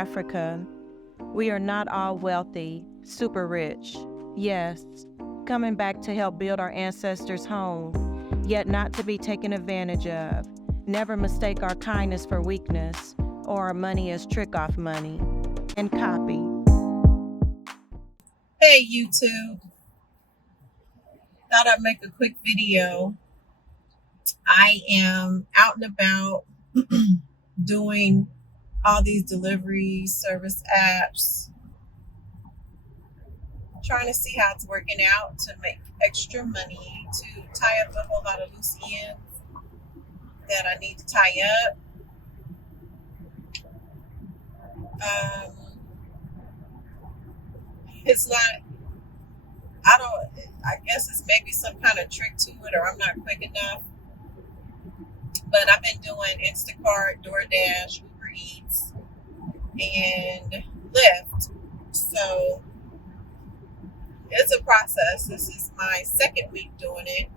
Africa. We are not all wealthy, super rich. Yes, coming back to help build our ancestors' home, yet not to be taken advantage of. Never mistake our kindness for weakness or our money as trick off money. And copy. Hey YouTube, thought I'd make a quick video. I am out and about doing all these delivery service apps, trying to see how it's working out to make extra money to tie up a whole lot of loose ends that I need to tie up. Um, it's not, I guess it's maybe some kind of trick to it, or I'm not quick enough. But I've been doing Instacart, DoorDash, Uber Eats, and Lyft. So it's a process. This is my second week doing it.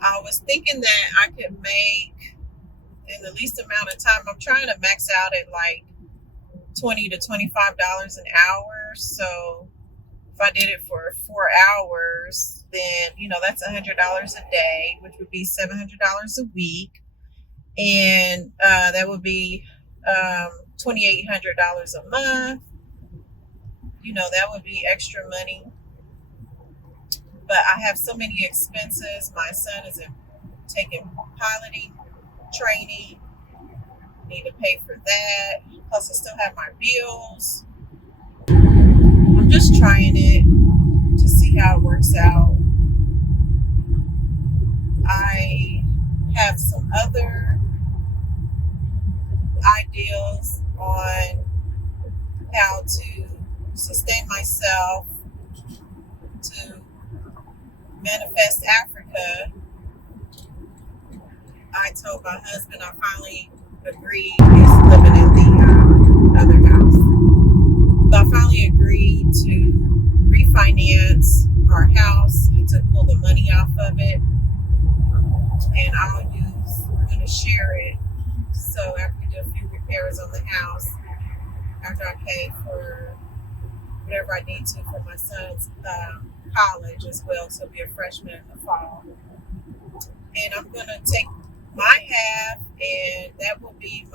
I was thinking that I could make in the least amount of time. I'm trying to max out at like $20 to $25 an hour. So if I did it for 4 hours, then that's $100 a day, which would be $700 a week, and that would be $2,800 a month. That would be extra money. But I have so many expenses. My son is taking piloting training. Need to pay for that. Plus, I still have my bills. I'm just trying it to see how it works out. I have some other ideas on how to sustain myself, to manifest Africa. I told my husband I finally agreed. He's living in the other house. So I finally agreed to refinance our house and to pull the money off of it. And we're going to share it. So after we do a few repairs on the house, after I pay for whatever I need to for my son's college as well, so he'll be a freshman in the fall. And I'm going to take my half, and that will be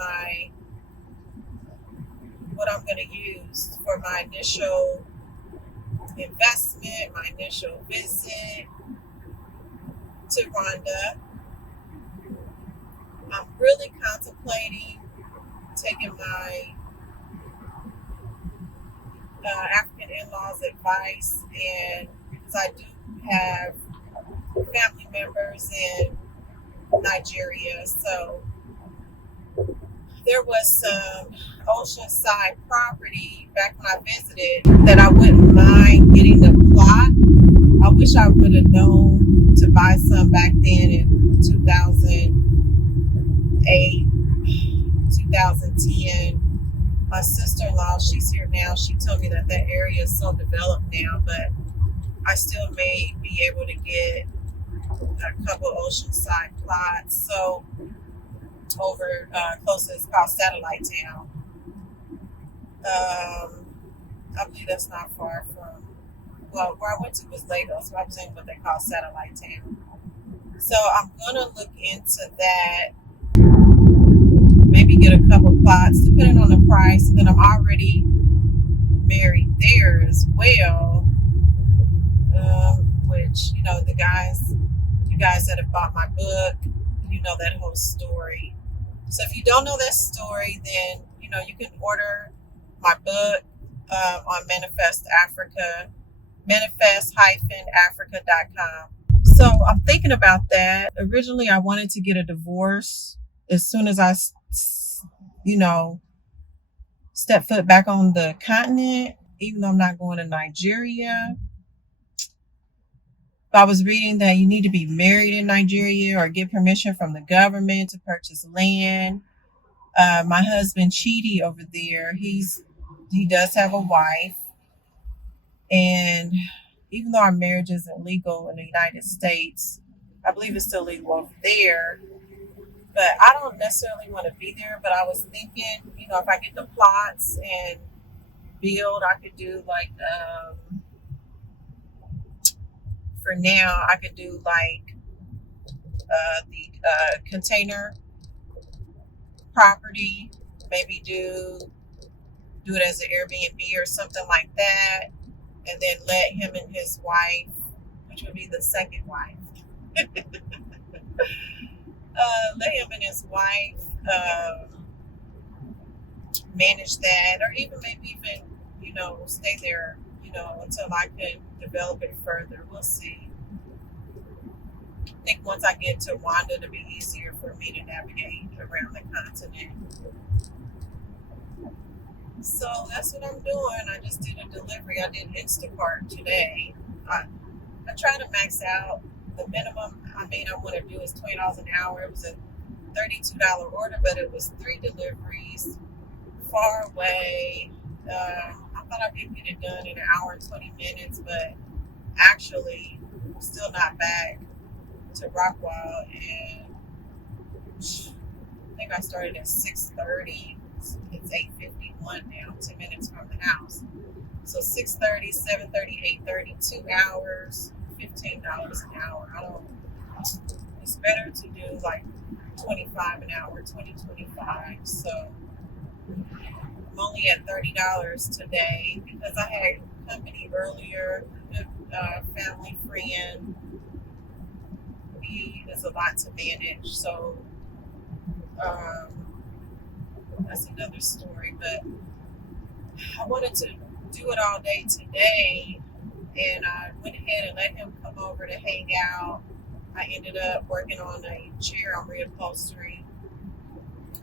what I'm going to use for my initial investment, my initial visit to Rwanda. I'm really contemplating taking my African in-laws advice, and because I do have family members in Nigeria, so there was some oceanside property back when I visited that I wouldn't mind getting the plot. I wish I would have known to buy some back then in 2008, 2010. My sister-in-law, she's here now. She told me that area is so developed now, but I still may be able to get a couple oceanside plots. So over close to, it's called Satellite Town. I believe that's not far from, well, where I went to was Lagos, so I was in what they call Satellite Town. So I'm gonna look into that, maybe get a couple plots depending on the price. And then I'm already married there as well, which you guys that have bought my book, that whole story. So if you don't know that story, then you can order my book on Manifest Africa, manifest-africa.com. So I'm thinking about that. Originally, I wanted to get a divorce as soon as I step foot back on the continent, even though I'm not going to Nigeria. I was reading that you need to be married in Nigeria or get permission from the government to purchase land. My husband Chidi over there, he does have a wife, and even though our marriage isn't legal in the United States, I believe it's still legal over there. But I don't necessarily want to be there. But I was thinking, if I get the plots and build, I could do like, for now, I could do like the container property, maybe do it as an Airbnb or something like that, and then let him and his wife, which would be the second wife, let him and his wife manage that, or even maybe even stay there until I can develop it further. We'll see. I think once I get to Wanda, it'll be easier for me to navigate around the continent. So that's what I'm doing. I just did a delivery. I did Instacart today. I try to max out the minimum. I want to do is $20 an hour. It was a $32 order, but it was 3 deliveries far away. I thought I could get it done in an hour and 20 minutes, but actually, I'm still not back to Rockwall, and I think I started at 6:30. It's 8:51 now, 10 minutes from the house. So 6:30, 7:30, 8:30, 2 hours, $15 an hour. It's better to do like 25 an hour, 20, 25. So I'm only at $30 today because I had company earlier, family friend. He is a lot to manage, so that's another story. But I wanted to do it all day today, and I went ahead and let him come over to hang out. I ended up working on a chair on reupholstery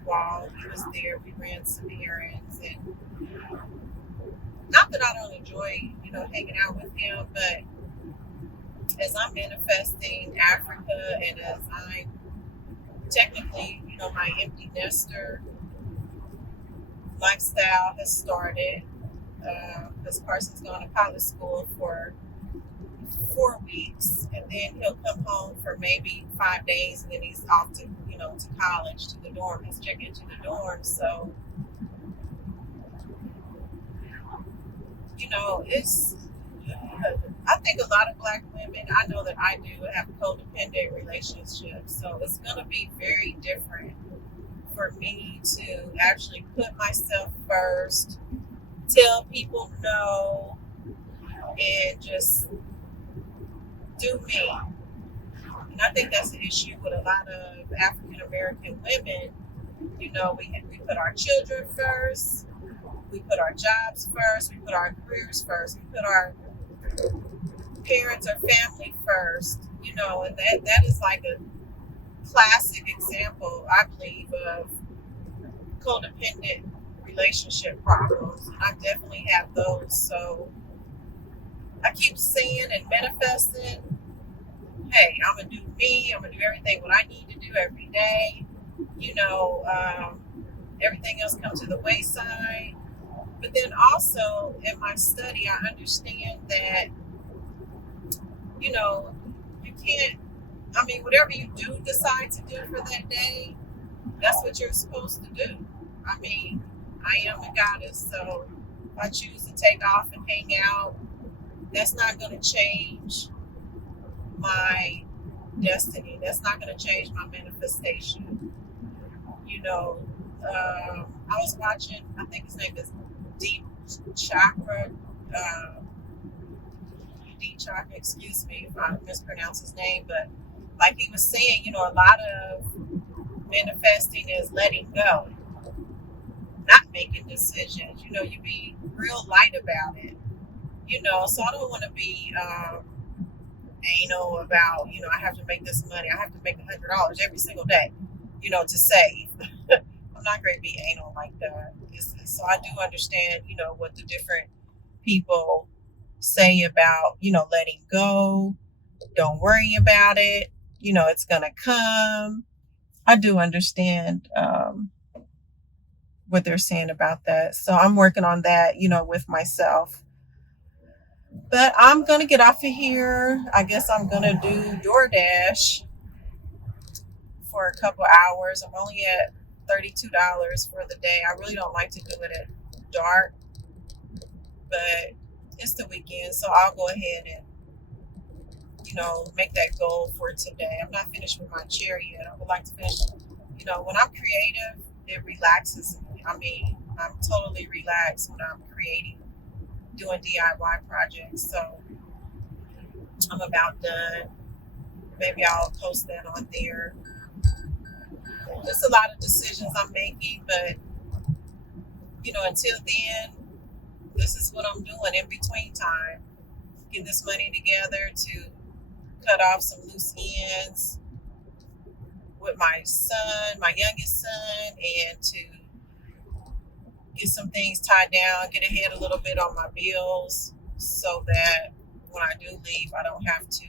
while he was there. We ran some errands, and not that I don't enjoy, hanging out with him, but as I'm manifesting Africa, and as I'm technically, my empty nester lifestyle has started, because Carson's going to college school for 4 weeks, and then he'll come home for maybe 5 days, and then he's off to to college, to the dorm. He's checking into the dorm. So it's, I think a lot of Black women, I know that I do, have codependent relationships, so it's going to be very different for me to actually put myself first, tell people no, and just do me. And I think that's the issue with a lot of African American women. We put our children first, we put our jobs first, we put our careers first, we put our parents or family first, and that is like a classic example, I believe, of codependent relationship problems. And I definitely have those. So I keep saying and manifesting, hey, I'm going to do me. I'm going to do everything what I need to do every day. Everything else comes to the wayside. But then also in my study, I understand that, you can't, whatever you do decide to do for that day, that's what you're supposed to do. I am a goddess, so if I choose to take off and hang out, that's not going to change my destiny. That's not going to change my manifestation. I was watching, I think his name is Deep Chakra, excuse me if I mispronounce his name, but like he was saying, a lot of manifesting is letting go, not making decisions. You be real light about it, so I don't want to be anal about, I have to make this money, I have to make $100 every single day, to save. I'm not going to be anal like that. So I do understand, what the different people say about, letting go. Don't worry about it. It's going to come. I do understand what they're saying about that. So I'm working on that, with myself. But I'm going to get off of here. I guess I'm going to do DoorDash for a couple hours. I'm only at $32 for the day. I really don't like to do it at dark, but it's the weekend, so I'll go ahead and, make that goal for today. I'm not finished with my chair yet. I would like to finish. When I'm creative, it relaxes me. I mean, I'm totally relaxed when I'm creating, doing DIY projects. So I'm about done. Maybe I'll post that on there. There's a lot of decisions I'm making, but until then, this is what I'm doing in between time. Get this money together to cut off some loose ends with my son, my youngest son, and to get some things tied down, get ahead a little bit on my bills so that when I do leave, I don't have to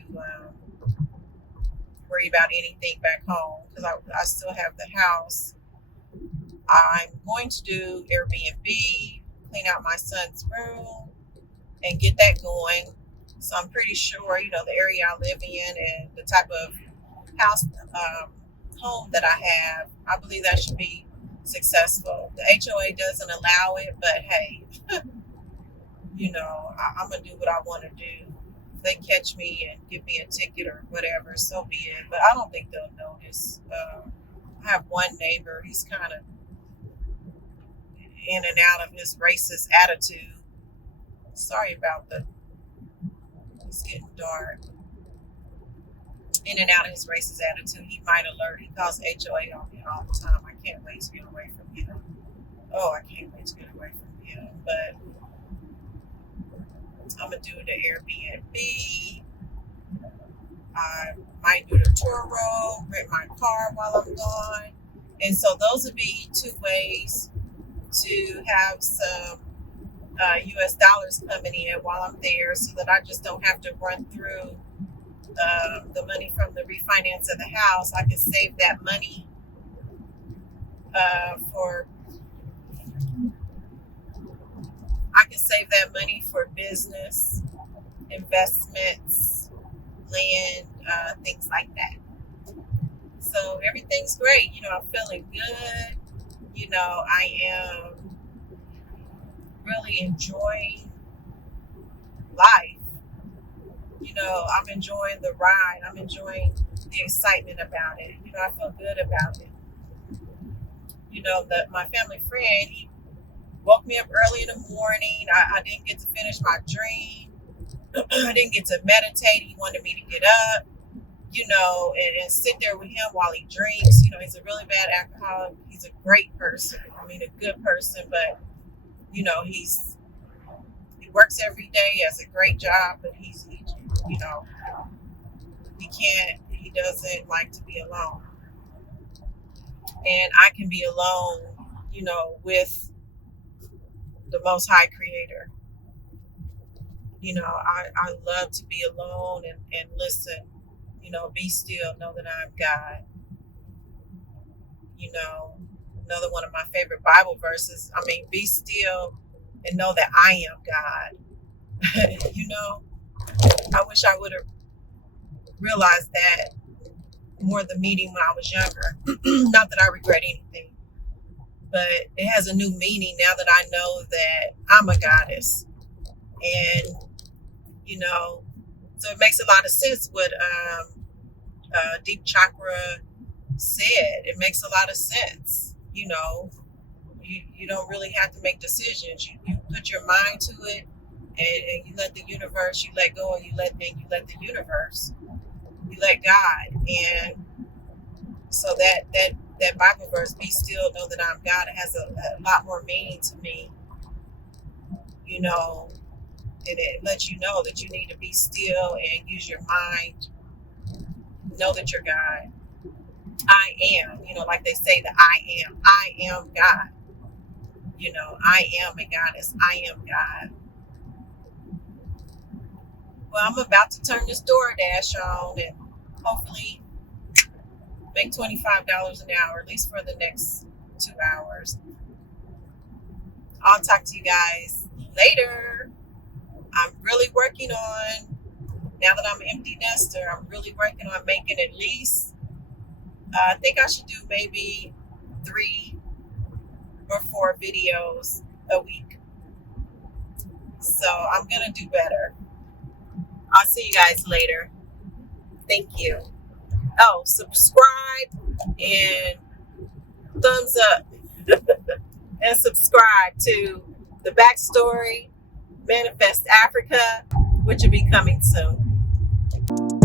worry about anything back home because I still have the house. I'm going to do Airbnb, clean out my son's room, and get that going. So I'm pretty sure, the area I live in and the type of house, home that I have, I believe that should be successful. The HOA doesn't allow it, but hey, I'm going to do what I want to do. If they catch me and give me a ticket or whatever, so be it. But I don't think they'll notice. I have one neighbor, he's kind of in and out of his racist attitude. Sorry about it's getting dark. In and out of his racist attitude. He might alert. He calls HOA on me all the time. I can't wait to get away from him. Oh, I can't wait to get away from him. But I'm going to do the Airbnb. I might do the Turo, rent my car while I'm gone. And so those would be 2 ways to have some US dollars coming in while I'm there so that I just don't have to run through the money from the refinance of the house. I can save that money for business, investments, land, things like that. So everything's great. I'm feeling good. I am really enjoying life. I'm enjoying the ride. I'm enjoying the excitement about it. I feel good about it. My family friend, he woke me up early in the morning. I didn't get to finish my dream. I didn't get to meditate. He wanted me to get up, and sit there with him while he drinks. He's a really bad alcoholic. He's a great person. I mean, a good person, but, he works every day, he has a great job, but he doesn't like to be alone. And I can be alone, with the Most High Creator. I love to be alone and listen, be still, know that I'm God. Another one of my favorite Bible verses, be still and know that I am God. I wish I would have realized that more the meaning when I was younger. Not that I regret anything, but it has a new meaning now that I know that I'm a goddess. And, so it makes a lot of sense what Deep Chakra said. It makes a lot of sense. You don't really have to make decisions. You put your mind to it, and you let the universe, you let go, and you let the universe, you let God. And so that Bible verse, be still, know that I'm God, it has a lot more meaning to me, and it lets you know that you need to be still and use your mind, know that you're God. I am, like they say, that I am God. I am a goddess. I am God. Well, I'm about to turn this DoorDash on and hopefully make $25 an hour, at least for the next 2 hours. I'll talk to you guys later. I'm really working on, now that I'm an empty nester, I'm really working on making at least I think I should do maybe 3 or 4 videos a week. So I'm going to do better. I'll see you guys later. Thank you. Oh, subscribe and thumbs up and subscribe to The Backstory Manifest Africa, which will be coming soon.